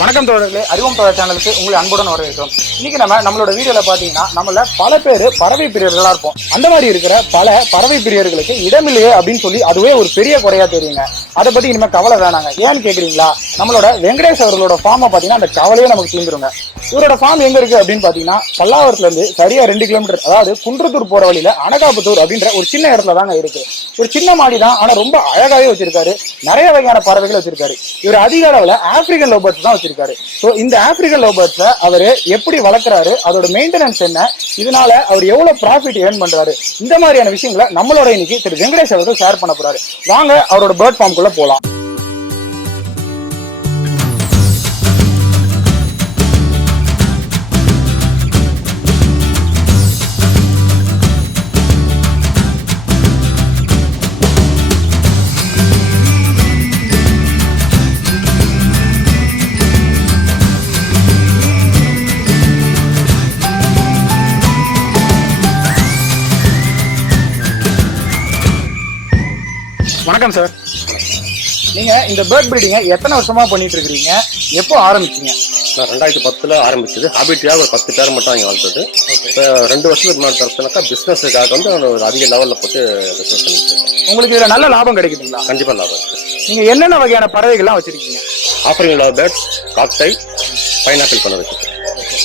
வணக்கம் தோழர்களே, அறிவோம் தோழர் சேனலுக்கு உங்களை அன்புடன் வரவேற்கிறோம். இன்னைக்கு நம்மளோட வீடியோல பாத்தீங்கன்னா நம்மள பல பேர் பறவை பிரியர்களா இருப்போம். அந்த மாதிரி இருக்கிற பல பறவை பிரியர்களுக்கு இடமில்லையே அப்படின்னு சொல்லி அதுவே ஒரு பெரிய குறையா தெரியுங்க. அதை பத்தி இனிமே கவலை வேணாங்க. ஏன்னு கேக்குறீங்களா, நம்மளோட வெங்கடேஷ் அவர்களோட ஃபார்மை பாத்தீங்கன்னா அந்த கவலையே நமக்கு தீர்ந்துருங்க. இவரோட ஃபார்ம் எங்க இருக்கு அப்படின்னு பாத்தீங்கன்னா பல்லாவரத்துல இருந்து சரியா 2 கிலோமீட்டர், அதாவது குன்றத்தூர் போற வழியில அனகாபுத்தூர் அப்படின்ற ஒரு சின்ன இடத்துல தாங்க இருக்கு. ஒரு சின்ன மாடி தான், ஆனா ரொம்ப அழகாவே வச்சிருக்காரு. நிறைய வகையான பறவைகள் வச்சிருக்காரு. இவர் அதிக அளவுல ஆப்பிரிக்கன் லவ் தான் வச்சிருக்காரு. சோ இந்த ஆப்பிரிக்கன் லவ் பேர்ட்ஸை அவரு எப்படி வளர்க்குறாரு, அதோட மெயின்டெனன்ஸ் என்ன, இதனால அவர் எவ்வளவு ப்ராஃபிட் ஏர்ன் பண்றாரு, இந்த மாதிரியான விஷயங்களை நம்மளோட இன்னைக்கு திரு வெங்கடேஷ் அவர்கள் ஷேர் பண்ண போறாரு. வாங்க அவரோட பேர்ட் ஃபார்ம்குள்ள போலாம். வணக்கம் சார், நீங்க இந்த பேர்ட் பிரீடிங்க எத்தனை வருஷமா பண்ணிட்டு இருக்கீங்க, எப்போ ஆரம்பிச்சீங்க? 2010 ஆரம்பிச்சது. ஹாபிட்டியாக ஒரு 10 பேர் மட்டும் அங்கே வளர்த்தது. இப்போ 2 வருஷத்துக்கு முன்னாடி தரச்சுனாக்கா பிசினஸுக்காக ஒரு அதிக லெவல்ல போட்டு பிசினஸ் பண்ணிட்டு இருக்கேன். உங்களுக்கு இதுல நல்ல லாபம் கிடைக்குதுங்களா? கண்டிப்பா லாபம் இருக்கு. நீங்க என்னென்ன வகையான பறவைகள்லாம் வச்சிருக்கீங்க? Offering love birds, cocktail, pineapple பண்ண வச்சிருக்கேன்.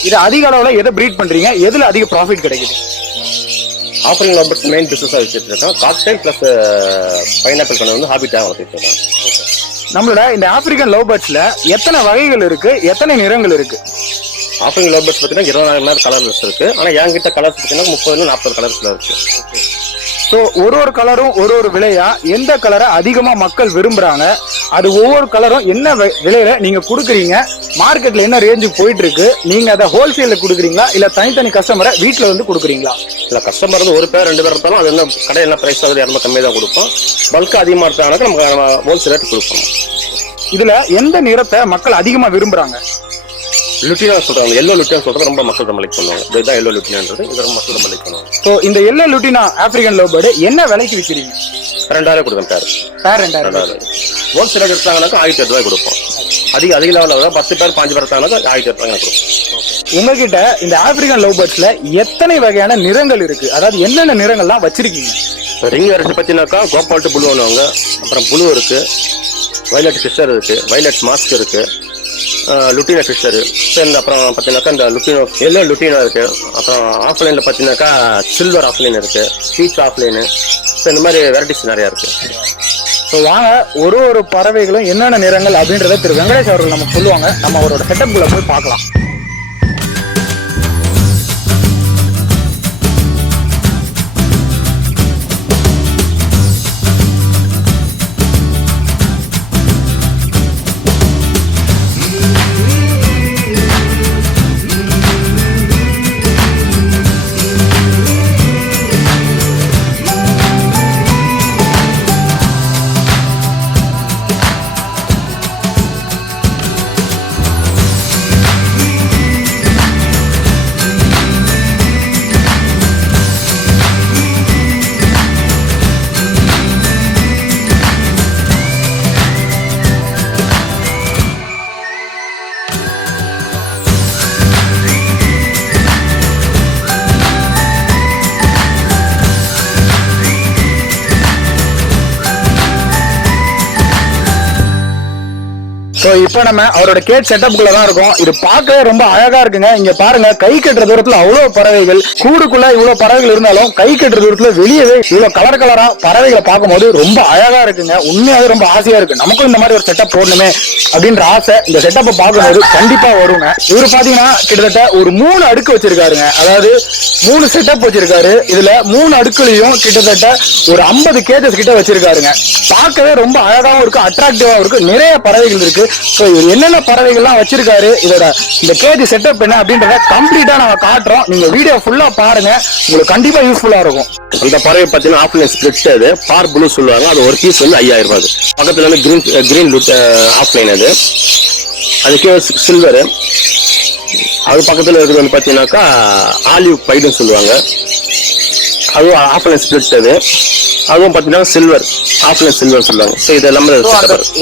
இது அதிக அளவுல எதை பிரீட் பண்றீங்க, எதுல அதிக ப்ராஃபிட் கிடைக்குது? ஆஃபரிங் லவ் பேர்ட்ஸ் மெயின் பிசினஸா வச்சுட்டு இருக்கேன். காக்டைல் பிளஸ் பைனாப்பிள் பண்ண வந்து ஹாபிட்டாக வளர்த்துட்டு இருக்கேன். நம்மளோட இந்த ஆப்பிரிக்கன் லவ் பேர்ட்ஸ்ல எத்தனை வகைகள் இருக்கு, எத்தனை நிறங்கள் இருக்கு? ஆஃபரிங் லவ் பேர்ட்ஸ் பார்த்தீங்கன்னா 20,000 கலர்ஸ் இருக்கு. ஆனா என்கிட்ட கலர்ஸ் பார்த்தீங்கன்னா 30-40 கலர்ஸ்ல இருக்கு. ஸோ ஒரு கலரும் ஒரு விலையா, எந்த கலரை அதிகமா மக்கள் விரும்புறாங்க, அது ஒவ்வொரு கலரும் என்ன விலையில நீங்க கொடுக்குறீங்க, மார்க்கெட்ல என்ன ரேஞ்சுக்கு போயிட்டு இருக்கு, நீங்க அதை ஹோல்சேல்ல கொடுக்குறீங்களா இல்ல தனித்தனி கஸ்டமரை வீட்டுல வந்து கொடுக்குறீங்களா? இல்ல, கஸ்டமர் வந்து 1 பேர் 2 பேர் இருந்தாலும் அது என்ன கடை என்ன பிரைஸ் ஆகுது ரொம்ப கம்மியாக தான் கொடுப்போம். பல்கா அதிகமா இருந்தாங்கன்னா நம்ம ஹோல்சேல் ரேட் கொடுப்போம். இதுல எந்த நிறத்தை மக்கள் அதிகமா விரும்புறாங்க? லுட்டினா சொல்றாங்க, எல்லோ லுட்டினா சொல்றது ரொம்ப மக்கள் ரொம்ப லைக் பண்ணுவாங்க. இதுதான் எல்லோ லுட்டினான்றது, இது ரொம்ப மக்கள் ரொம்ப லைக் பண்ணுவாங்க. ஸோ இந்த எல்லோ லுட்டினா ஆப்பிரிக்கன் லவ் பேர்டு என்ன விலைக்கு விற்கிறீங்க? 2000 கொடுக்கும் பேர். 2000 ஹோல்சேல் ரேட் எடுத்தாங்கன்னாக்கா 1008 ரூபாய் கொடுப்போம். அதிக லெவலில் 10 பேர் 5 பேர் எடுத்தாங்கன்னாக்கா 1008 ரூபாய் கொடுப்போம். உங்ககிட்ட இந்த ஆப்பிரிக்கன் லவ் பேர்ட்ஸ்ல எத்தனை வகையான நிறங்கள் இருக்கு, அதாவது என்னென்ன நிறங்கள்லாம் வச்சிருக்கீங்க? ரிங் வெரைட்டி பார்த்தீங்கன்னாக்கா கோபால்ட் ப்ளூ ஒன்றுவாங்க, அப்புறம் ப்ளூ இருக்கு, வைலட் ஃபிஷர் இருக்கு, வைலட் மாஸ்க் இருக்கு, லுட்டினா ஃபிஷரு, அப்புறம் பார்த்தீங்கன்னாக்கா இந்த லுட்டினோ எல்லோ லுட்டினா இருக்கு, அப்புறம் ஆஃப்லைன்ல பார்த்தீங்கன்னாக்கா சில்வர் ஆஃப்லைன் இருக்கு, பீச் ஆஃப்லைனு, இந்த மாதிரி வெரைட்டிஸ் நிறையா இருக்கு. ஸோ வாங்க ஒரு பறவைகளும் என்னென்ன நிறங்கள் அப்படின்றத திரு வெங்கடேஷ் அவர்கள் நமக்கு சொல்லுவாங்க. நம்ம அவரோட செட்டப்குள்ள போய் பார்க்கலாம். ஸோ இப்போ நம்ம அவரோட கேட் செட்டப்புக்குள்ள தான் இருக்கோம். இது பார்க்கவே ரொம்ப அழகா இருக்குங்க. இங்க பாருங்க, கை கட்டுற தூரத்துல அவ்வளவு பறவைகள், கூடுக்குள்ள இவ்வளவு பறவைகள் இருந்தாலும் கை கட்டுற தூரத்துல வெளியவே இவ்வளவு கலர் கலரா பறவைகளை பார்க்கும்போது ரொம்ப அழகா இருக்குங்க. உண்மையாவே ரொம்ப ஆசையா இருக்கு. நமக்கும் இந்த மாதிரி ஒரு செட்டப் போடணுமே அப்படின்ற ஆசை இந்த செட்டப்பை பார்க்கும்போது கண்டிப்பா வருங்க. இவரு பாத்தீங்கன்னா கிட்டத்தட்ட ஒரு 3 அடுக்கு வச்சிருக்காருங்க. அதாவது 3 செட்டப் வச்சிருக்காரு. இதுல 3 அடுக்குலையும் கிட்டத்தட்ட ஒரு 50 கேஜஸ் கிட்ட வச்சிருக்காருங்க. பார்க்கவே ரொம்ப அழகாவும் இருக்கு, அட்ராக்டிவா இருக்கு. நிறைய பறவைகள் இருக்கு. சோ இவர் என்னென்ன பறவைகள்லாம் வச்சிருக்காரு, இதோட இந்த கேஜி செட்டப் என்ன அப்படின்றத கம்ப்ளீட்டா நம்ம காட்டுறோம். நீங்க வீடியோ ஃபுல்லா பாருங்க, உங்களுக்கு கண்டிப்பா யூஸ்ஃபுல்லா இருக்கும். அந்த பறவை பார்த்தீங்கன்னா ஆஃப்லைன் ஸ்பிளிட், அது பார் ப்ளூ சொல்லுவாங்க. அது ஒரு பீஸ் வந்து 5000 ரூபாய். பக்கத்துல வந்து கிரீன் ஆஃப்லைன், அதுக்கே சில்வர். அது பக்கத்துல இருக்கிறது வந்து பாத்தீங்கன்னாக்கா ஆலிவ் பைடுன்னு சொல்லுவாங்க. அது ஆஃப்லைன் ஸ்பிளிட். அது அதுவும் பாத்தீங்கன்னா சில்வர், ஆஃப்லைன் சில்வர் சொல்லுவாங்க. ஸோ இது எல்லாமே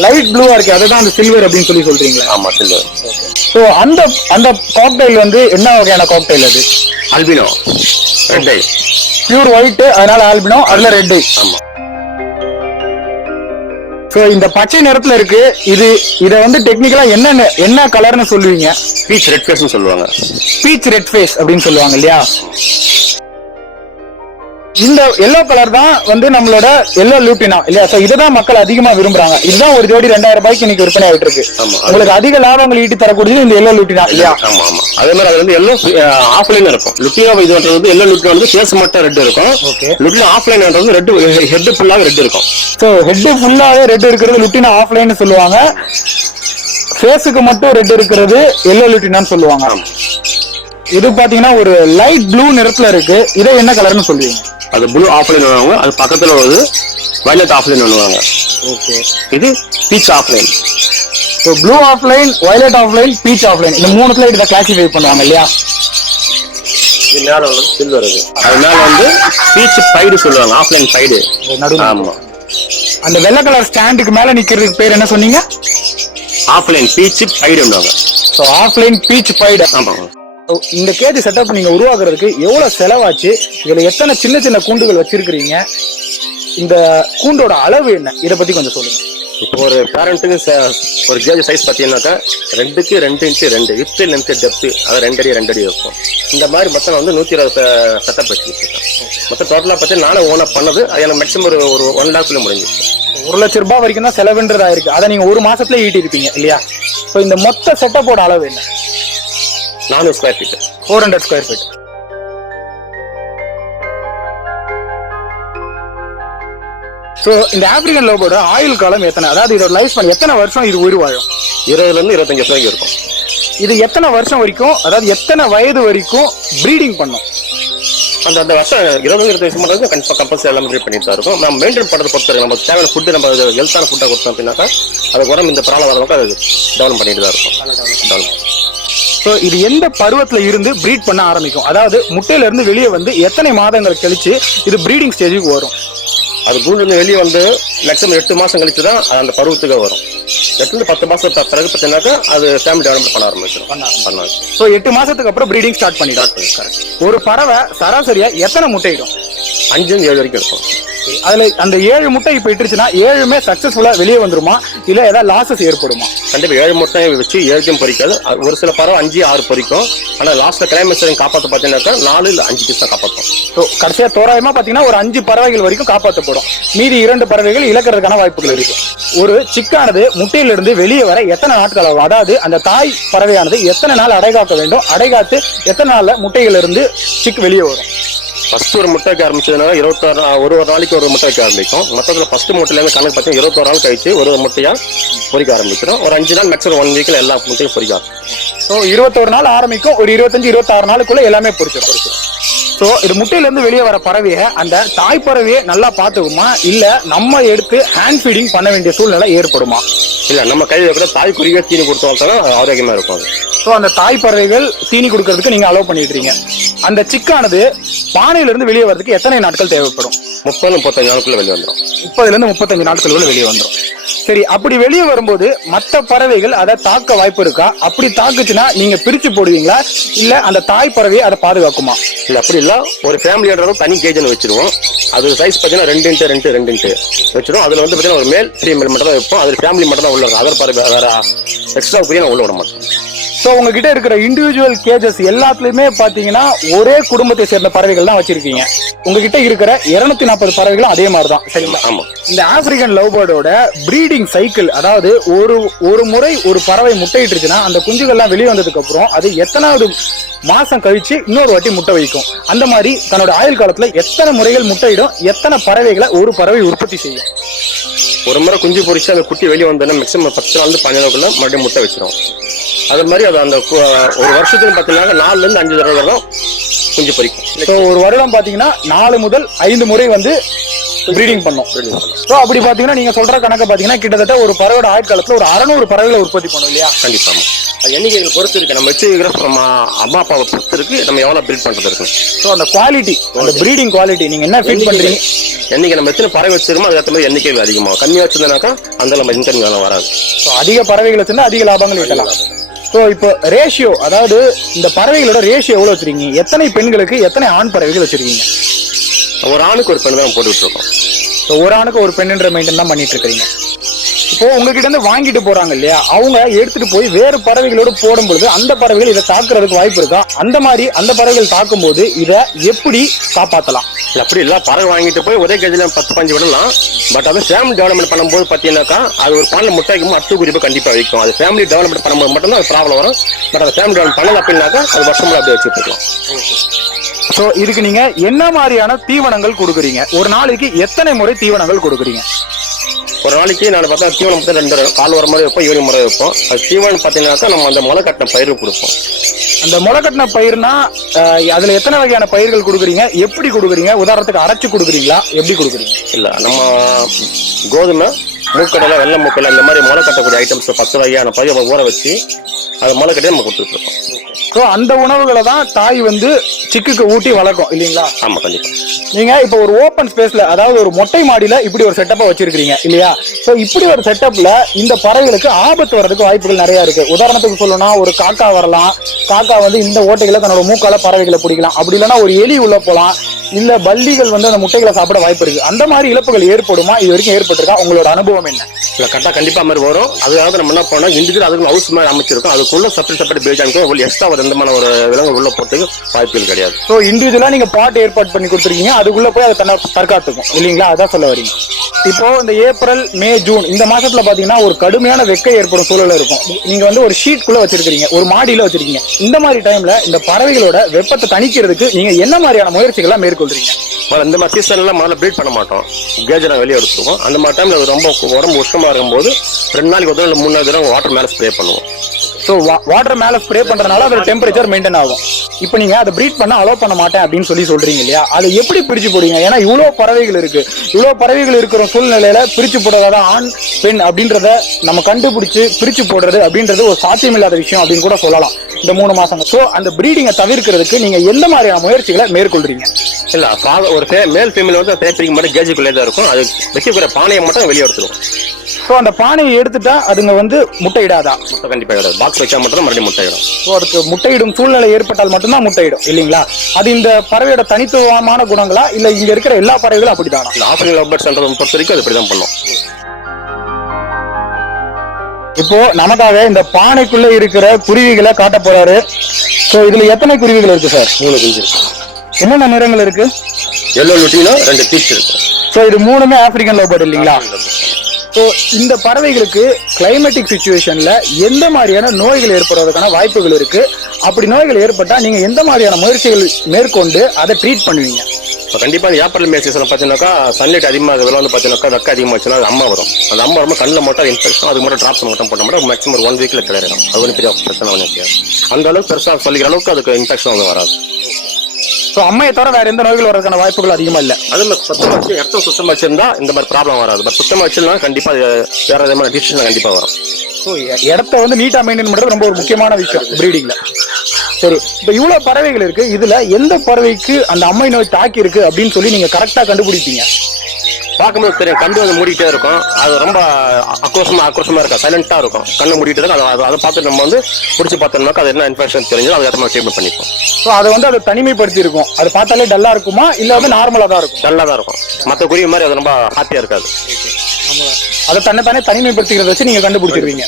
லைட் ப்ளூவா இருக்கு, அதுதான் அந்த சில்வர் அப்படின்னு சொல்றீங்களா? ஆமா, சில்வர். ஸோ அந்த அந்த காக்டெயில் வந்து என்ன வகையான காக்டெயில் அது? ஆல்பினோ ரெட் ஐ, பியூர் ஒயிட், அதனால ஆல்பினோ, அதுல ரெட் ஐ. ஆமா. ஸோ இந்த பச்சை நிறத்துல இருக்கு, இதை வந்து டெக்னிக்கலா என்ன கலர்னு சொல்லுவீங்க? பீச் ரெட் ஃபேஸ்னு சொல்லுவாங்க. பீச் ரெட் ஃபேஸ் அப்படின்னு சொல்லுவாங்க இல்லையா? இந்த எல்லோ கலர் தான் வந்து நம்மளோட எல்லோ லூட்டினா இல்லையா? சோ இதுதான் மக்கள் அதிகமா விரும்புறாங்க. இதுதான் ஒரு ஜோடி 2000 ரூபாய்க்கு இன்னைக்கு விற்பனை ஆயிட்டு இருக்கு. உங்களுக்கு அதிக லாபங்கள் ஈட்டி தரக்கூடியது இந்த எல்லோ லூட்டினா இல்லையா? ஆமா ஆமா. அதே மாதிரி அது வந்து எல்லோ ஆஃப்லைன் இருக்கும். லுட்டினா இது வந்து எல்லோ லுட்டினா வந்து ஃபேஸ் மட்டும் ரெட் இருக்கும். ஓகே. லுட்டினா ஆஃப்லைன் வந்து ரெட், ஹெட் ஃபுல்லாவே ரெட் இருக்கும். சோ ஹெட் ஃபுல்லாவே ரெட் இருக்கிறது லுட்டினா ஆஃப்லைன் சொல்லுவாங்க. ஃபேஸுக்கு மட்டும் ரெட் இருக்கிறது எல்லோ லூட்டினான்னு சொல்லுவாங்க. இது பாத்தீங்கன்னா ஒரு லைட் ப்ளூ நிறத்துல இருக்கு. இதை என்ன கலர்னு சொல்லுவீங்க? அது ப்ளூ ஆஃப்லைன் வருவாங்க. அது பக்கத்துல ஒரு வயலட் ஆஃப்லைன் வருவாங்க. ஓகே. இது beach offline. So blue offline, violet offline, beach offline, இந்த மூணுத்துல இதை கிளாசிஃபை பண்ணுவாங்க இல்லையா? இது மேல வந்து சில்வர் இருக்கு. அது மேல வந்து பீச் பைடு சொல்லுவாங்க, ஆஃப்லைன் பைடு. ஆமா. அந்த வெள்ளை கலர் ஸ்டாண்டுக்கு மேல நிக்கிறதுக்கு பேர் என்ன சொன்னீங்க? ஆஃப்லைன் பீச் பைடுவாங்க. ஸோ ஆஃப்லைன் பீச் பைடு. ஆமா. இந்த கேஜ் செட்டப் நீங்க உருவாக்குறதுக்கு எவ்வளவு செலவாச்சு? இதுல எத்தனை சின்ன சின்ன கூண்டுகள் வச்சிருக்கீங்க? இந்த கூண்டோட அளவு என்ன? இதை பத்தி கொஞ்சம் சொல்லுங்க. இப்போ ஒரு பேரண்ட்டுக்கு ஒரு கேஜ் சைஸ் பார்த்தீங்கன்னாக்கா 2க்கு 2 இன்ச்சு 2 வித் லென்த் டெப்த், அது 2 அடி 2 அடி இருக்கும். இந்த மாதிரி மொத்தம் வந்து 120 செட்டப் வச்சுருக்கேன். மொத்தம் டோட்டலாக பார்த்தீங்கன்னா நானே ஓனாக பண்ணது. அது எனக்கு மேக்ஸிமம் ஒரு 1 லேக்ல முடிஞ்சிச்சு. 1 லட்சம் ரூபாய் வரைக்கும் தான் செலவுன்றதா இருக்கு. அதை நீங்க ஒரு மாசத்துல ஈட்டி இருப்பீங்க இல்லையா? ஸோ இந்த மொத்த செட்டப்போட அளவு என்ன? 400 square feet, 400 square feet. So இந்த ஆப்பிரிக்கன் லவ்பேர்டோட ஆயுள் காலம் எத்தனை? அதாவது இதோட லைஃப் ஸ்பேன் எத்தனை வருஷம் இது உயிர் வாழும்? 20ல இருந்து 25 வருஷம் வரைக்கும் இருக்கும். இது எத்தனை வருஷம் வரைக்கும், அதாவது எத்தனை வயது வரைக்கும் ப்ரீடிங் பண்ணும்? அந்த வருஷம் 20-25 வருஷம் மட்டும் கம்பல்சரி எல்லாமே ட்ரீட் பண்ணிட்டு தான் இருக்கும். நம்ம மெயின்டைன் பண்ணுறத பொறுத்த நம்ம தேவையான ஃபுட்டு, நம்ம ஹெல்த்தான ஃபுட்டாக கொடுத்தோம் அப்படின்னாக்கா அது உடம்பு இந்த ப்ராப்ளம் வரவங்க அது டெவலப் பண்ணிட்டு தான் இருக்கும். ஸோ இது எந்த பருவத்துல இருந்து ப்ரீட் பண்ண ஆரம்பிக்கும்? அதாவது முட்டையில இருந்து வெளியே வந்து எத்தனை மாதங்கள் கழிச்சு இது ப்ரீடிங் ஸ்டேஜுக்கு வரும்? அது கூண்டு வெளியே வந்து மேக்ஸிமம் 8 மாசம் கழிச்சு தான் அந்த பருவத்துக்கு வரும். 8 10 மாசம் பிறகு பார்த்தீங்கன்னாக்கா அது ஃபேமிலி டெவலப்மெண்ட் பண்ண ஆரம்பிச்சிடும். ஸோ 8 மாசத்துக்கு அப்புறம் ப்ரீடிங் ஸ்டார்ட் பண்ணிடும். ஒரு பறவை சராசரியா எத்தனை முட்டையிடும்? 5-7 வரைக்கும் இருக்கும். அதுல அந்த 7 முட்டை இப்ப இட்டுருச்சுன்னா 7மே சக்சஸ்ஃபுல்லா வெளியே வந்துருமா, இல்ல ஏதாவது லாசஸ் ஏற்படுமா? கண்டிப்பா 7 முட்டை வச்சு 7க்கும் பொறிக்காது. ஒரு சில பறவை 5-6 பொறிக்கும். ஆனா லாஸ்ட்ல கிளைமேக்ஸ் காப்பாற்ற பார்த்தீங்கன்னாக்கா 4 இல்ல 5 பீஸ் தான் காப்பாற்றும். ஸோ கடைசியா தோராயமா பாத்தீங்கன்னா ஒரு 5 பறவைகள் வரைக்கும் காப்பாற்றப்படும். மீதி 2 பறவைகள் இழக்கிறதுக்கான வாய்ப்புகள் இருக்கு. ஒரு சிக்கானது முட்டையிலிருந்து வெளியே வர எத்தனை நாட்கள் ஆகும்? அதாவது அந்த தாய் பறவையானது எத்தனை நாள் அடைகாக்க வேண்டும்? அடைகாத்து எத்தனை நாள்ல முட்டையில இருந்து சிக் வெளியே வரும்? ஃபர்ஸ்ட் ஒரு முட்டை வைக்க ஆரம்பிச்சதுனால 21 ஒரு நாளைக்கு ஒரு முட்டை வைக்க ஆரம்பிக்கும். மொத்தத்தில் ஃபர்ஸ்ட் முட்டையிலேருந்து கணக்கு பார்த்தீங்கன்னா 21 நாள் கழிச்சு ஒரு முட்டையா பொறிக்க ஆரம்பிச்சிடும். ஒரு 5 நாள் மேக்ஸிமம் 1 வீக்ல எல்லா முட்டையும் பொறிக்க ஆரம்பிக்கும். ஸோ 21 நாள் ஆரம்பிக்கும், ஒரு 25-26 நாளுக்குள்ள எல்லாமே பொறிச்சிடும். ஸோ இது முட்டையில இருந்து வெளியே வர பறவையை அந்த தாய் பறவையை நல்லா பார்த்துக்குமா, இல்ல நம்ம எடுத்து ஹேண்ட் ஃபீடிங் பண்ண வேண்டிய சூழ்நிலை ஏற்படுமா? இல்ல, நம்ம கையில கூட தாய் குருவியை தீனி கொடுத்து வளர்த்தா ஆரோக்கியமா இருக்கும். ஸோ அந்த தாய் பறவைகள் தீனி கொடுக்கறதுக்கு நீங்க அலோவ் பண்ணிட்டு இருக்கீங்க. அந்த சிக்கானது பானையில இருந்து வெளியே வரதுக்கு எத்தனை நாட்கள் தேவைப்படும்? 30-35 நாளுக்குள்ள வெளியே வந்துடும். 30-35 நாட்களுக்குள்ள வெளியே வந்துடும். சரி, அப்படி வெளியே வரும்போது மற்ற பறவைகள் அதை தாக்க வாய்ப்பு இருக்கா? அப்படி தாக்குச்சுன்னா நீங்க பிரிச்சு போடுவீங்களா, இல்ல அந்த தாய் பறவையை அதை பாதுகாக்குமா? இல்ல, அப்படி இல்ல. ஒரு ஃபேமிலியோட தனி கேஜன் வச்சிருவோம். அது சைஸ் பாத்தீங்கன்னா 2x2 வச்சிருவோம். அதுல வந்து பாத்தீங்கன்னா ஒரு மேல் ஃபீமேல் மட்டும் தான் வைப்போம். அது ஃபேமிலி மட்டும் தான் உள்ள இருக்கும். அதர் பறவை வேற எக்ஸ்ட்ரா புரிய உள்ள விட மாட்டோம். ஸோ உங்ககிட்ட இருக்கிற இண்டிவிஜுவல் கேஜஸ் எல்லாத்துலயுமே பாத்தீங்கன்னா ஒரே குடும்பத்தை சேர்ந்த பறவைகள் தான் வச்சிருக்கீங்க. உங்ககிட்ட இருக்கிற 240 பறவைகளும் அதே மாதிரிதான், சரிங்களா? ஆமா. இந்த ஆப்பிரிக்கன் லவ்பேர்டோட பிரீடிங் சைக்கிள், அதாவது ஒரு முறை ஒரு பறவை முட்டையிட்டுருச்சுன்னா அந்த குஞ்சுகள்லாம் வெளியே வந்ததுக்கு அப்புறம் அது எத்தனாவது மாசம் கழிச்சு இன்னொரு வாட்டி முட்டை வைக்கும்? அந்த மாதிரி தன்னோட ஆயுள் காலத்துல எத்தனை முறைகள் முட்டையிடும்? எத்தனை பறவைகளை ஒரு பறவை உற்பத்தி செய்யும்? ஒரு முறை குஞ்சு பொறிச்சு அந்த குட்டி வெளியே வந்தோன்னா மேக்ஸிமம் 10 நாள் 15 நாளுக்குள்ள மறுபடியும் முட்டை வச்சிடும். அது மாதிரி அது அந்த ஒரு வருஷத்துக்கு பார்த்தீங்கன்னா 4ல இருந்து 5 தடவை தான் குஞ்சு பொறிக்கும். ஸோ ஒரு வருடம் பாத்தீங்கன்னா 4 முதல் 5 முறை வந்து பிரீடிங் பண்ணும். ஸோ அப்படி பாத்தீங்கன்னா நீங்க சொல்ற கணக்கு பாத்தீங்கன்னா கிட்டத்தட்ட ஒரு பறவையோட ஆயுட்காலத்துல ஒரு 600 பறவைகளை உற்பத்தி பண்ணும் இல்லையா? கண்டிப்பா. எண்ணிக்கைகள் பொறுத்து இருக்கு, நம்ம வச்சுக்கிற அம்மா அப்பாவை பொறுத்து இருக்கு, நம்ம எவ்வளவு பில்ட் பண்றது இருக்கு. ஸோ அந்த குவாலிட்டி, அந்த பிரீடிங் குவாலிட்டி நீங்க என்ன ஃபீட் பண்றீங்க, எண்ணிக்கை நம்ம எத்தனை பறவை வச்சிருக்கோம் அதுக்கு ஏற்ற மாதிரி எண்ணிக்கைகள் அதிகமாகும். கம்மியா வச்சிருந்தாக்கா அந்த நம்ம இன்கம் வராது. ஸோ அதிக பறவைகள் வச்சிருந்தா அதிக லாபங்கள் ஈட்டலாம். ஸோ இப்போ ரேஷியோ, அதாவது இந்த பறவைகளோட ரேஷியோ எவ்வளவு வச்சிருக்கீங்க, எத்தனை பெண்களுக்கு எத்தனை ஆண் பறவைகள் வச்சிருக்கீங்க? ஒரு ஆணுக்கு ஒரு பெண் தான் போட்டுட்டு இருக்கோம். ஸோ ஒரு ஆணுக்கு ஒரு பெண்ணுன்ற மெயின்டைன் தான் பண்ணிட்டு இருக்கீங்க. இப்போ உங்ககிட்ட இருந்து வாங்கிட்டு போறாங்க இல்லையா, அவங்க எடுத்துட்டு போய் வேறு பறவைகளோடு போடும்பொழுது அந்த பறவைகள் இதை தாக்குறதுக்கு வாய்ப்பு இருக்கா? அந்த மாதிரி அந்த பறவைகள் தாக்கும் போது இதை எப்படி காப்பாற்றலாம்? அப்படி இல்ல, பறவை வாங்கிட்டு போய் ஒரே கேஜில 10-15 விடலாம். பட் அது ஃபேமிலி டெவலப்மெண்ட் பண்ணும்போது பாத்தீங்கன்னாக்கா அது ஒரு பாலில் முட்டைக்கும் அடுத்த குறிப்பா கண்டிப்பா வைக்கும். அது ஃபேமிலி டெவலப்மெண்ட் பண்ணும்போது மட்டும்தான் அது ப்ராப்ளம் வரும். பட் அதை ஃபேமிலி டெவலப் பண்ணல அப்படின்னாக்கா அது வருஷம் அப்படியே வச்சுட்டு இருக்கலாம். ஸோ இதுக்கு நீங்க என்ன மாதிரியான தீவனங்கள் கொடுக்குறீங்க? ஒரு நாளைக்கு எத்தனை முறை தீவனங்கள் கொடுக்குறீங்க? ஒரு நாளைக்கு நான் பார்த்தா தீவனம் மட்டும் 2 கால் வர மாதிரி வைப்போம், ஈவினிங் முறை வைப்போம். அது தீவனம் பார்த்தீங்கன்னாக்கா நம்ம அந்த முளை கட்டின பயிர் கொடுப்போம். அந்த முளை கட்டின பயிர்னா அதுல எத்தனை வகையான பயிர்கள் கொடுக்குறீங்க, எப்படி கொடுக்குறீங்க? உதாரணத்துக்கு அரைச்சு கொடுக்குறீங்களா, எப்படி கொடுக்குறீங்க? இல்ல, நம்ம கோதுமை, மூக்கடலை, வெள்ளை மூக்கடலை இந்த மாதிரி முளை கட்டக்கூடிய ஐட்டம்ஸ் 10 வகையான பயிரை ஊற வச்சு அதை முளை கட்டி நம்ம கொடுத்துட்டு இருக்கோம். ஸோ அந்த உணவுகளை தான் தாய் வந்து சிக்குக்கு ஊட்டி வளர்க்கும் இல்லைங்களா? ஆமா, கண்டிப்பா. நீங்க இப்ப ஒரு ஓப்பன் ஸ்பேஸ்ல, அதாவது ஒரு மொட்டை மாடியில இப்படி ஒரு செட்டப்பை வச்சிருக்கீங்க இல்லையா? சோ இப்படி ஒரு செட்டப்ல இந்த பறவைகளுக்கு ஆபத்து வர்றதுக்கு வாய்ப்புகள் நிறைய இருக்கு. உதாரணத்துக்கு சொல்லணும்னா ஒரு காக்கா வரலாம், காக்கா வந்து இந்த ஓட்டைகளை தன்னோட மூக்கால பறவைகளை பிடிக்கலாம். அப்படி இல்லைன்னா ஒரு எலி உள்ள போலாம், இல்ல பல்லிகள் வந்து அந்த முட்டைகளை சாப்பிட வாய்ப்பு இருக்கு. அந்த மாதிரி இழப்புகள் ஏற்படுமா? இது வரைக்கும் ஏற்பட்டிருக்கா? உங்களோட அனுபவம் என்ன? இல்ல, கண்டிப்பா மாதிரி வரும். அதுக்காக நம்ம என்ன பண்ணோம், இண்டிவிஜுவல் அதுக்கு ஹவுஸ் மாதிரி அமைச்சிருக்கோம். அதுக்குள்ள செப்பரேட் பேஜ் எக்ஸ்ட்ரா ஒரு எந்த மாதிரி ஒரு விலங்கு உள்ள போறதுக்கு வாய்ப்புகள் கிடையாது. ஸோ இண்டிவிஜுவலா நீங்க பாட் ஏற்பாடு பண்ணி கொடுத்துருக்கீங்க, அதுக்குள்ள போய் அதை தற்காத்துக்கும் இல்லீங்களா? அதான் சொல்ல வரீங்க. இப்போ இந்த ஏப்ரல், மே, ஜூன் இந்த மாசத்துல பாத்தீங்கன்னா ஒரு கடுமையான வெக்கை ஏற்படும் சூழல் இருக்கும். நீங்க வந்து ஒரு ஷீட் குள்ள வச்சிருக்கீங்க, ஒரு மாடியில வச்சிருக்கீங்க. இந்த மாதிரி டைம்ல இந்த பறவைகளோட வெப்பத்தை தணிக்கிறதுக்கு நீங்க என்ன மாதிரியான முயற்சிகளை மேற்கொள்றீங்க? இந்த மாதிரி சீசன்ல முதல்ல ப்ரீட் பண்ண மாட்டோம், கேஜ் நான் வெளியே எடுத்துருவோம். அந்த மாதிரி டைம்ல ரொம்ப உடம்பு உஷ்ணமா இருக்கும்போது 2 நாளைக்கு ஒரு தடவை 3 நாள் தடவை வாட்டர் மேல ஸ்ப்ரே பண்ணுவோம். ஸோ வாட்டர் மேல ஸ்ப்ரே பண்றதுனால அதோட டெம்பரேச்சர் மெயின்டைன் ஆகும். இப்போ நீங்க அதை ப்ரீட் பண்ண அலோவ் பண்ண மாட்டேன் அப்படின்னு சொல்றீங்க இல்லையா? அதை எப்படி பிரிச்சு போடுவீங்க? ஏன்னா இவ்வளவு பறவைகள் இருக்கு, இவ்வளவு பறவைகள் இருக்கிற சூழ்நிலையில பிரிச்சு போடுறதா ஆண் பெண் அப்படின்றத நம்ம கண்டுபிடிச்சு பிரிச்சு போடுறது அப்படின்றது ஒரு சாத்தியமில்லாத விஷயம் அப்படின்னு கூட சொல்லலாம் இந்த 3 மாசம். ஸோ அந்த பிரீடிங்கை தவிர்க்கிறதுக்கு நீங்க எந்த மாதிரியான முயற்சிகளை மேற்கொள்றீங்க? இல்ல, ஒரு மேல் ஃபீமேல் வந்து தேய்ப்பிரிக்க மட்டும் கேஜுக்குள்ளே தான் இருக்கும். அது வைக்கக்கூடிய பானையை மட்டும் வெளியே எடுத்துருவோம். ஸோ அந்த பானையை எடுத்துட்டா அதுங்க வந்து முட்டையிடாதா? முட்டை கண்டிப்பா இடாது. பாக்ஸ் வச்சா மட்டும் மறுபடியும் முட்டையிடும். ஸோ அதுக்கு முட்டையிடும் சூழ்நிலை ஏற்பட்டால் மட்டும்தான் முட்டையிடும் இல்லைங்களா? அது இந்த பறவையோட தனித்துவமான குணங்களா, இல்ல இங்க இருக்கிற எல்லா பறவைகளும் அப்படித்தானா? ஆஃப்ரிக்கன் லவ் பேர்ட்ஸ் பொறுத்த வரைக்கும் அது இப்படிதான் பண்ணும். இப்போ நமக்காக இந்த பானைக்குள்ள இருக்கிற குருவிகளை காட்ட போறாரு. ஸோ இதுல எத்தனை குருவிகள் இருக்கு சார்? 3 குஞ்சு இருக்கு. என்னென்ன நிறங்கள் இருக்கு? எல்லோ லுட்டினோ 2 பீச் இருக்கு. ஸோ இது 3மே ஆப்பிரிக்கன் லவ் பேர்ட் இல்லைங்களா? ஸோ இந்த பறவைகளுக்கு கிளைமேட்டிக் சுச்சுவேஷன்ல எந்த மாதிரியான நோய்கள் ஏற்படுறதுக்கான வாய்ப்புகள் இருக்கு? அப்படி நோய்கள் ஏற்பட்டா நீங்க எந்த மாதிரியான முயற்சிகள் மேற்கொண்டு அதை ட்ரீட் பண்ணுவீங்க? கண்டிப்பா ஏப்ரல் மே சீசன் பாத்தீங்கன்னாக்கா சன்லைட் அதிகமாக வந்து பாத்தீங்கன்னா வெக்க அதிகமா வச்சுன்னா அது அம்மா வரும். அந்த அம்மா வரும்போது கண்ணில் மட்டும் இன்ஃபெக்ஷன், அது மட்டும் டிராப்ஸ் மட்டும் போட்ட மட்டும் மேக்ஸிமம் ஒரு 1 வீக்ல கிளியர் ஆகும். அது ஒரு பெரிய பிரச்சனை ஒன்று. அந்த அளவுக்கு பெருசா சொல்லிக்கிற அளவுக்கு அதுக்கு இன்ஃபெக்ஷன் வந்து வராது. ஸோ அம்மையை தவிர வேற எந்த நோய்கள் வரதுக்கான வாய்ப்புகள் அதிகமா இல்லை. அது சுத்தமா வச்சு இடத்த சுத்தமா வச்சிருந்தா இந்த மாதிரி ப்ராப்ளம் வராது. பட் சுத்தமா வச்சிருந்தா கண்டிப்பா வேற விதமான டிசிஷன் கண்டிப்பா வரும். ஸோ இடத்த வந்து நீட்டா மெயின்டைன் பண்றது ரொம்ப ஒரு முக்கியமான விஷயம் பிரீடிங்ல. சரி, இப்போ இவ்வளவு பறவைகள் இருக்கு, இதுல எந்த பறவைக்கு அந்த அம்மை நோய் தாக்கி இருக்கு அப்படின்னு சொல்லி நீங்க கரெக்டா கண்டுபிடிப்பீங்க? பார்க்கும்போது தெரியும், கண்டு வந்து மூடிட்டே இருக்கும். அது ரொம்ப ஆக்ரோஷமா இருக்கும், சைலண்டா இருக்கும், கண்ணு மூடிட்டு இருக்கும். அதை பார்த்து நம்ம வந்து பிடிச்சி பார்த்தோம்னாக்கா அது என்ன இன்ஃபெக்ஷன் தெரிஞ்சு அதை நம்ம ட்ரீட்மெண்ட் பண்ணிப்போம். ஸோ அதை வந்து அதை தனிமைப்படுத்தி இருக்கும். அது பார்த்தாலே டல்லா இருக்குமா, இல்ல வந்து நார்மலா தான் இருக்கும்? டல்லா தான் இருக்கும். மற்ற குருவி மாதிரி அது ரொம்ப ஹாப்பியா இருக்காது. அதை தன்னைத்தானே தனிமைப்படுத்திக்கிறத வச்சு நீங்க கண்டுபிடிச்சிருவீங்க.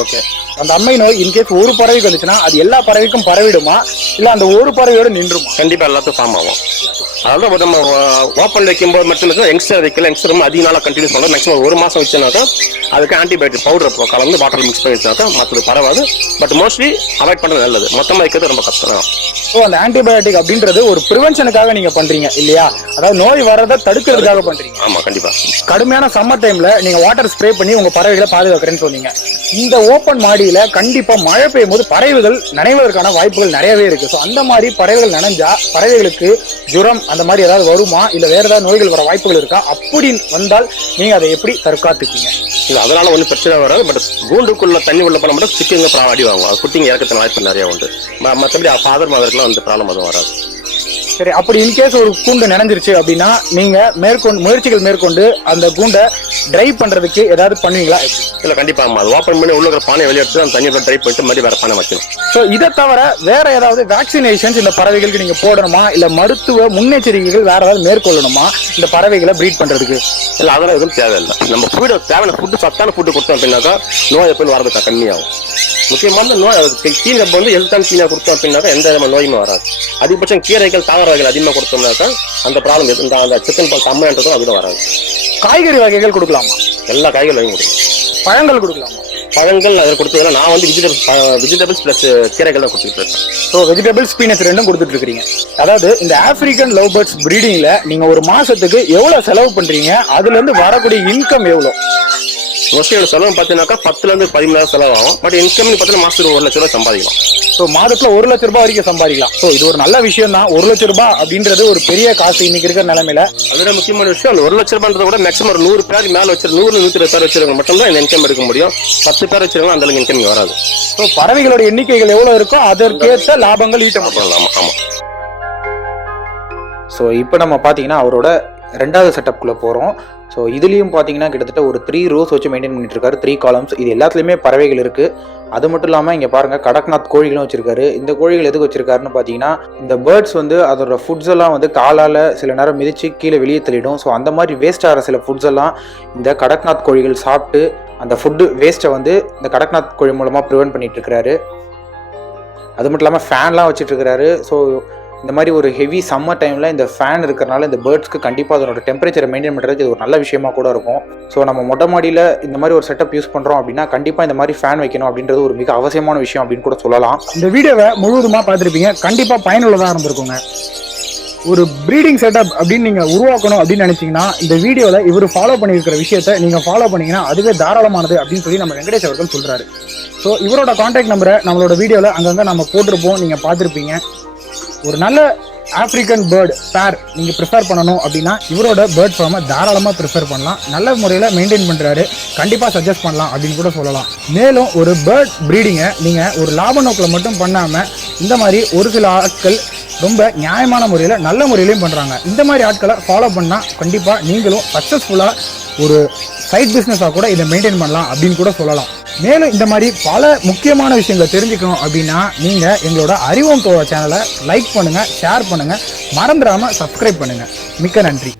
ஓகே, அந்த அம்மை நோய் இன்கேஸ் ஒரு பறவைக்கு வந்துச்சுன்னா அது எல்லா பறவைக்கும் பரவிடுமா, இல்ல அந்த ஒரு பறவையோட நின்றுமா? கண்டிப்பா எல்லாத்துக்கும் ஃபார்ம் ஆகும். அதாவது நம்ம ஓப்பன் வைக்கும்போது மட்டும் யங்ஸ்டர் வைக்கல, யங்ஸ்டர் ரொம்ப அதிக நாளாக கண்டினியூஸ் பண்ணலாம். மேக்ஸிமம் 1 மாசம் வச்சுனாக்கா அதுக்கு ஆன்டிபயோட்டிக் பவுடர் கலந்து வாட்டர் மிக்ஸ் பண்ணி வச்சாக்கா மற்றது பரவாது. பட் மோஸ்ட்லி அவாய்ட் பண்றது நல்லது. மொத்தமாக வைக்கிறது ரொம்ப கஷ்டம். ஸோ அந்த ஆன்டிபயோட்டிக் அப்படின்றது ஒரு ப்ரிவென்ஷனுக்காக நீங்க பண்றீங்க இல்லையா? அதாவது நோய் வரதை தடுக்கிறதுக்காக பண்றீங்க. ஆமா, கண்டிப்பா. கடுமையான சம்மர் டைம்ல நீங்க வாட்டர் ஸ்ப்ரே பண்ணி உங்க பறவைகளை பாதுகாக்கிறேன்னு சொன்னீங்க. இந்த ஓப்பன் மாடியில கண்டிப்பா மழை பெய்யும் போது பறவைகள் நனைவதற்கான வாய்ப்புகள் நிறையவே இருக்கு. ஸோ அந்த மாதிரி பறவைகள் நனைஞ்சா பறவைகளுக்கு ஜுரம் அந்த மாதிரி ஏதாவது வருமா, இல்ல வேற ஏதாவது நோய்கள் வர வாய்ப்புகள் இருக்கா? அப்படி வந்தால் நீங்க அதை எப்படி தற்காத்துப்பீங்க? இல்லை அதனால ஒன்றும் பிரச்சனை வராது. பட் கூண்டுக்குள்ள தண்ணி உள்ள போல மட்டும் சிக்கன் அடி வாங்கும். அது குட்டிங்க இறக்கத்தின வாய்ப்பு நிறைய உண்டு. மற்றபடி ஃபாதர் மதருக்குலாம் வந்து ப்ராப்ளம் அதுவும் வராது. சரி, அப்படி இன்கேஸ் ஒரு கூண்டு நினைஞ்சிருச்சு அப்படின்னா நீங்க முயற்சிகள் மேற்கொண்டு அந்த கூண்டை ட்ரை பண்றதுக்கு ஏதாவது பண்ணுவீங்களா? இல்லை கண்டிப்பா அது ஓப்பன் பண்ணி உள்ள இருக்கிற பானை வெளியெடுத்து அந்த தண்ணியை ட்ரை பண்ணிட்டு மறுபடியும் வேற பானை வைக்கணும். ஸோ இதை தவிர வேற ஏதாவது வேக்சினேஷன்ஸ் இந்த பறவைகளுக்கு நீங்க போடணுமா, இல்ல மருத்துவ முன்னெச்சரிக்கைகள் வேற ஏதாவது மேற்கொள்ளணுமா இந்த பறவைகளை ப்ரீட் பண்றதுக்கு? இல்லை அதெல்லாம் எதுவும் தேவையில்லை. நம்ம தேவையான ஃபுட்டு சத்தான ஃபுட்டு கொடுத்தோம் அப்படின்னாக்கா நோய் எப்போ வரதுக்கு கம்மியாகும். முக்கியமான நோய் தீனை வந்து ஹெல்த்தான தீனை கொடுத்தோம் அப்படின்னாக்கா எந்த விதமான நோயுமே வராது. அதிகபட்சம் கீரைகள் தாவர வகைகள் அதிகமாக கொடுத்தோம்னாக்கா அந்த ப்ராப்ளம் அந்த சிக்கன் பால் கம்மியான்றதும் அதுவும் வராது. காய்கறி வகைகள் கொடுக்கலாமா? எல்லா காய்கறியும் கொடுக்கலாம். பழங்கள் கொடுக்கலாமா? பழங்கள் அதில் கொடுத்ததுல நான் வந்து வெஜிடபிள்ஸ் பிளஸ் கீரைகள் தான் கொடுத்துட்டு இருக்கேன். ஸோ வெஜிடபிள்ஸ் ஸ்பீனஸ் ரெண்டும் கொடுத்துட்டு இருக்கீங்க. அதாவது இந்த ஆப்பிரிக்கன் லவ் பேர்ட்ஸ் பிரீடிங்ல நீங்க ஒரு மாசத்துக்கு எவ்வளவு செலவு பண்றீங்க, அதுல இருந்து வரக்கூடிய இன்கம் எவ்வளவு? மோஸ்ட்லி செலவு பார்த்தீங்கன்னாக்கா 10,000 to 13,000 செலவு ஆகும். பட் இன்கம் பார்த்தீங்கன்னா மாசத்துக்கு 1 லட்ச ரூபாய் சம்பாதிக்கலாம். ஸோ மாதத்துல 1 லட்ச ரூபாய் வரைக்கும் சம்பாதிக்கலாம். ஸோ இது ஒரு நல்ல விஷயம் தான். 1 லட்ச ரூபாய் அப்படின்றது ஒரு பெரிய காசு இன்னைக்கு இருக்கிற நிலைமையில. அதோட முக்கியமான விஷயம் அந்த 1 லட்ச ரூபாய் கூட மேக்ஸிமம் ஒரு 100 பேருக்கு மேல வச்சு 100-120 பேர் வச்சிருக்க மட்டும் தான் இந்த இன்கம் எடுக்க முடியும். 10 பேர் வச்சிருக்கோம் அந்த அளவுக்கு இன்கம் வராது. ஸோ பறவைகளோட எண்ணிக்கைகள் எவ்வளவு இருக்கோ அதற்கேற்ற லாபங்கள் ஈட்ட முடியும். ஆமா. ஸோ இப்போ நம்ம பார்த்தீங்கன்னா அவரோட 2வது செட்டப்குள்ளே போகிறோம். ஸோ இதுலேயும் பார்த்தீங்கன்னா கிட்டத்தட்ட ஒரு 3 rows வச்சு மெயின்டைன் பண்ணிட்டு இருக்காரு. 3 columns. இது எல்லாத்துலேயுமே பறவைகள் இருக்குது. அது மட்டும் இல்லாமல் இங்கே பாருங்கள் கடக்நாத் கோழிகளும் வச்சிருக்காரு. இந்த கோழிகள் எதுக்கு வச்சிருக்காருன்னு பார்த்தீங்கன்னா இந்த பேர்ட்ஸ் வந்து அதோட ஃபுட்ஸ் எல்லாம் வந்து காலால் சில நேரம் மிதித்து கீழே வெளியே தள்ளிடும். ஸோ அந்த மாதிரி வேஸ்ட் ஆகிற சில ஃபுட்ஸ் எல்லாம் இந்த கடக்நாத் கோழிகள் சாப்பிட்டு அந்த ஃபுட்டு வேஸ்ட்டை வந்து இந்த கடக்நாத் கோழி மூலமாக ப்ரிவென்ட் பண்ணிட்டு இருக்கிறாரு. அது மட்டும் இல்லாமல் ஃபேன்லாம் வச்சுட்டு இருக்கிறாரு. ஸோ இந்த மாதிரி ஒரு ஹெவி சம்மர் டைமில் இந்த ஃபேன் இருக்கிறனால இந்த பேர்ட்ஸ்க்கு கண்டிப்பாக அதனோட டெம்பரேச்சரை மெயின்டைன் பண்ணுறதுக்கு இது ஒரு நல்ல விஷயமா கூட இருக்கும். ஸோ நம்ம மொட்டை மாடியில் இந்த மாதிரி ஒரு செட்டப் யூஸ் பண்ணுறோம் அப்படின்னா கண்டிப்பாக இந்த மாதிரி ஃபேன் வைக்கணும் அப்படின்றது ஒரு மிக அவசியமான விஷயம் அப்படின்னு கூட சொல்லலாம். இந்த வீடியோவை முழுவதுமாக பார்த்துருப்பீங்க. கண்டிப்பாக பயனுள்ளதாக இருந்திருக்குங்க. ஒரு ப்ரீடிங் செட்டப் அப்படின்னு நீங்கள் உருவாக்கணும் அப்படின்னு நினச்சிங்கன்னா இந்த வீடியோவில் இவர் ஃபாலோ பண்ணியிருக்கிற விஷயத்தை நீங்கள் ஃபாலோ பண்ணிங்கன்னா அதுவே தாராளமானது அப்படின்னு சொல்லி நம்ம வெங்கடேஷ் அவர்கள் சொல்கிறாரு. ஸோ இவரோட கான்டாக்ட் நம்பரை நம்மளோட வீடியோவில் அங்கங்கே நம்ம போட்டிருப்போம், நீங்கள் பார்த்துருப்பீங்க. ஒரு நல்ல ஆப்பிரிக்கன் பேர்டு பேர் நீங்கள் ப்ரிஃபர் பண்ணணும் அப்படின்னா இவரோட பேர்ட் ஃபார்மை தாராளமாக ப்ரிஃபர் பண்ணலாம். நல்ல முறையில் மெயின்டைன் பண்ணுறாரு. கண்டிப்பாக சஜஸ்ட் பண்ணலாம் அப்படின்னு கூட சொல்லலாம். மேலும் ஒரு பேர்ட் ப்ரீடிங்கை நீங்கள் ஒரு லாப நோக்கில் மட்டும் பண்ணாமல் இந்த மாதிரி ஒரு சில ஆட்கள் ரொம்ப நியாயமான முறையில் நல்ல முறையிலையும் பண்ணுறாங்க. இந்த மாதிரி ஆட்களை ஃபாலோ பண்ணால் கண்டிப்பாக நீங்களும் சக்ஸஸ்ஃபுல்லாக ஒரு சைட் பிஸ்னஸாக கூட இதை மெயின்டைன் பண்ணலாம் அப்படின்னு கூட சொல்லலாம். மேலும் இந்த மாதிரி பல முக்கியமான விஷயங்களை தெரிஞ்சுக்கணும் அப்படின்னா நீங்கள் எங்களோட அறிவோம் தோழா சேனலை லைக் பண்ணுங்கள், ஷேர் பண்ணுங்கள், மறந்துடாமல் சப்ஸ்கிரைப் பண்ணுங்கள். மிக்க நன்றி.